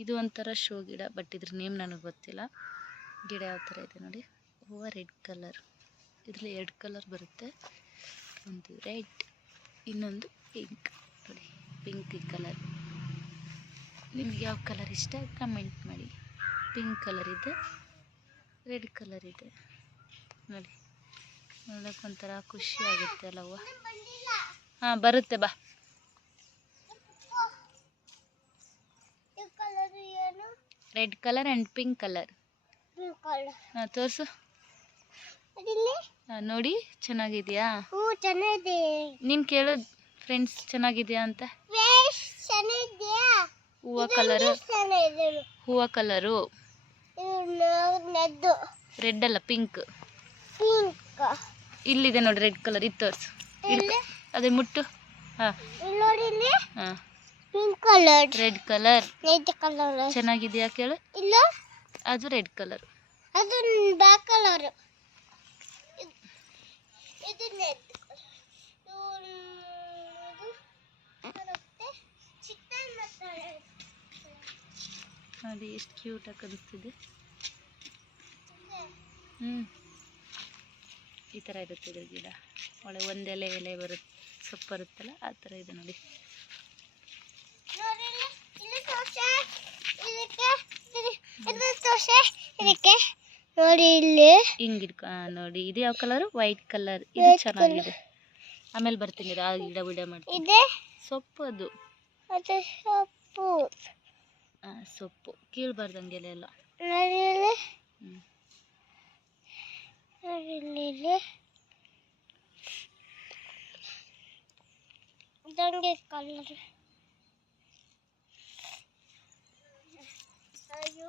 ಇದು ಒಂಥರ ಶೋ ಗಿಡ, ಬಟ್ ಇದ್ರ ನೇಮ್ ನನಗೆ ಗೊತ್ತಿಲ್ಲ. ಗಿಡ ಯಾವ ಥರ ಇದೆ ನೋಡಿ. ಹೂವು ರೆಡ್ ಕಲರ್, ಇದರಲ್ಲಿ 2 ಕಲರ್ ಬರುತ್ತೆ. ಒಂದು ರೆಡ್, ಇನ್ನೊಂದು ಪಿಂಕ್. ನೋಡಿ ಪಿಂಕ್ ಕಲರ್. ನಿಮ್ಗೆ ಯಾವ ಕಲರ್ ಇಷ್ಟ ಕಮೆಂಟ್ ಮಾಡಿ. ಪಿಂಕ್ ಕಲರ್ ಇದೆ, ರೆಡ್ ಕಲರ್ ಇದೆ ನೋಡಿ. ನೋಡೋಕೆ ಒಂಥರ ಖುಷಿ ಆಗುತ್ತೆ ಅಲ್ಲ ಹೂವು. ಹಾಂ ಬರುತ್ತೆ ಬಾ. Red colour and pink colour. ಹಾಂ ತೋರಿಸು. ನೋಡಿ ಚೆನ್ನಾಗಿದೆಯಾ? ನೀನು ಕೇಳೋದು ಫ್ರೆಂಡ್ಸ್ ಚೆನ್ನಾಗಿದೆಯಾ ಅಂತ. ಹೂವು ಕಲರು ರೆಡ್ ಅಲ್ಲ, ಪಿಂಕ್. ಇಲ್ಲಿದೆ ನೋಡಿ ರೆಡ್ ಕಲರ್. ಇದು ತೋರಿಸು. ಅದೇ ಮುಟ್ಟು. ಹಾಂ ಹಾಂ ರೆಡ್ ಕಲರ್ ಚೆನ್ನಾಗಿದೆಯಾ ಕೇಳು. ಅದು ರೆಡ್ ಕಲರ್. ಅದು ಬ್ಲಾಕ್ ಕಲರ್. ಇದು ರೆಡ್. ನೋಡಿ ಎಷ್ಟು ಕ್ಯೂಟಾಗಿ ಕಾಣಿಸ್ತಿದೆ. ಈ ಥರ ಇರುತ್ತೆ ಇದ್ರ ಗಿಡ. ಒಳ್ಳೆ ಒಂದೆಲೆ ಎಲೆ ಬರುತ್ತೆ, ಸೊಪ್ಪು ಬರುತ್ತಲ್ಲ ಆ ಥರ ಇದೆ ನೋಡಿ. ನೋಡಿ ಇಲ್ಲಿ ಹಿಂಗೆ ಇಟ್ಕೊ ನೋಡಿ. ಇದು ಯಾವ ಕಲರು? White colour. ಇದು ಚೆನ್ನಾಗಿದೆ. ಆಮೇಲೆ ಬರ್ತೀನಿ ಆ ಗಿಡ ಮಾಡ್ತೀನಿ. ಸೊಪ್ಪು ಅದು. ಸೊಪ್ಪು ಕೀಳ್ಬಾರ್ದಂಗೆ ಎಲೆ ಎಲ್ಲ. ಇದಂಗೆ ಕಲರ್.